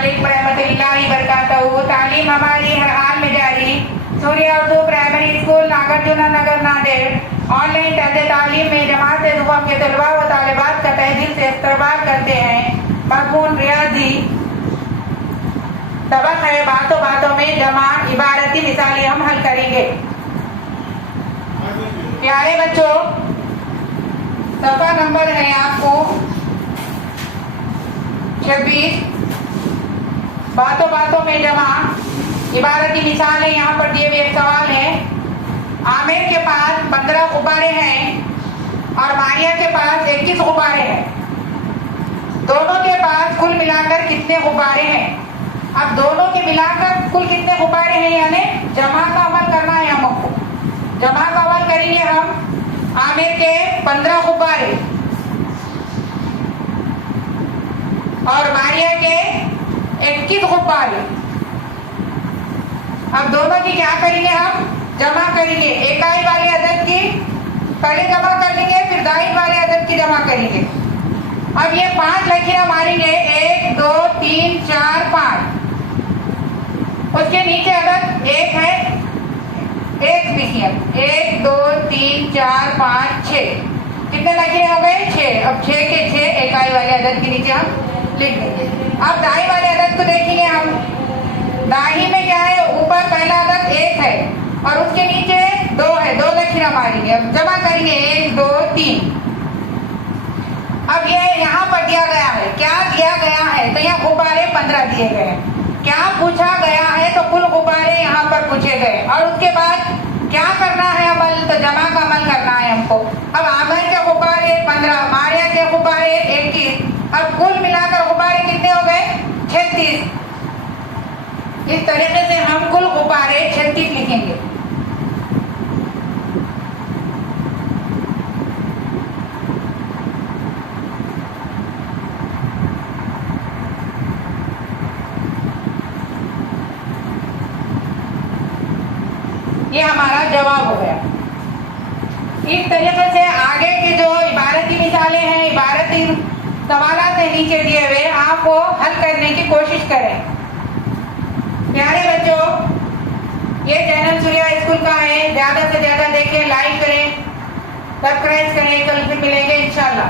वालेकुम रहमतुल्लाहि बरकातहू। तालीम हमारी हर हाल में जारी। सूर्या उर्दू प्राइमरी स्कूल नागार्जुन नगर नांदेड़ ऑनलाइन तर्ज तालीम में जमात दुआ के तलबा व तालिबात का तहे दिल से इस्तकबाल करते हैं। मज़मून रियाजी सबक है बातों बातों में जमा इबारती मिसालें हम हल करेंगे। प्यारे बच्चों, सफा नंबर है आपको 26। बातों बातों में जमा इबारती मिसाल है। यहाँ पर दिए हुए एक सवाल है। आमिर के पास 15 गुब्बारे हैं और मारिया के पास 21 गुब्बारे हैं। दोनों के पास कुल मिलाकर कितने गुब्बारे हैं? अब दोनों के मिलाकर कुल कितने गुब्बारे हैं, यानी जमा का अमल करना है हमको। जमा का अमल करेंगे हम। आमिर के 15 गुब्बारे और मारिया के 21 गुब्बारे। अब दोनों की क्या करेंगे, हम जमा करेंगे। इकाई वाले अदद की पहले जमा कर लेंगे, फिर दाई वाले अदद की जमा करेंगे। अब ये 5 लकीरें मारेंगे, 1 2 3 4 5। उसके नीचे अदद 1 है, 1 लिखिए। 1 2 3 4 5 6। कितने लकीरें हो गए? 6। अब 6 के 6 इकाई वाले अदद के नीचे हम लिख देंगे। अब दाई वाले अदद को देखेंगे हम। दाई में क्या है, ऊपर पहला अदद 1 है और उसके नीचे 2 है, 2 लकीरें मारेंगे। अब जमा करेंगे 1 2 3। अब ये यहाँ पर दिया गया है, क्या दिया गया है? तो यहाँ गुब्बारे 15 दिए गए हैं। क्या पूछा गया है? तो कुल गुब्बारे यहाँ पर पूछे गए और उसके बाद क्या करना है अमल? तो जमा का अमल करना है हमको। अब आमिर के गुब्बारे 15, मारिया के गुब्बारे 21। अब कुल मिलाकर गुब्बारे कितने हो गए? 36। इस तरीके से हम कुल गुब्बारे 36 लिखेंगे। ये हमारा जवाब हो गया। इस तरीके से आगे की जो इबारती मिसालें हैं, इबारती सवालात है नीचे दिए हुए, आप वो हल करने की कोशिश करें। प्यारे बच्चों, ये चैनल सूर्या स्कूल का है। ज्यादा से ज्यादा देखें, लाइक करें, सब्सक्राइब करें। कल फिर मिलेंगे इंशाल्लाह।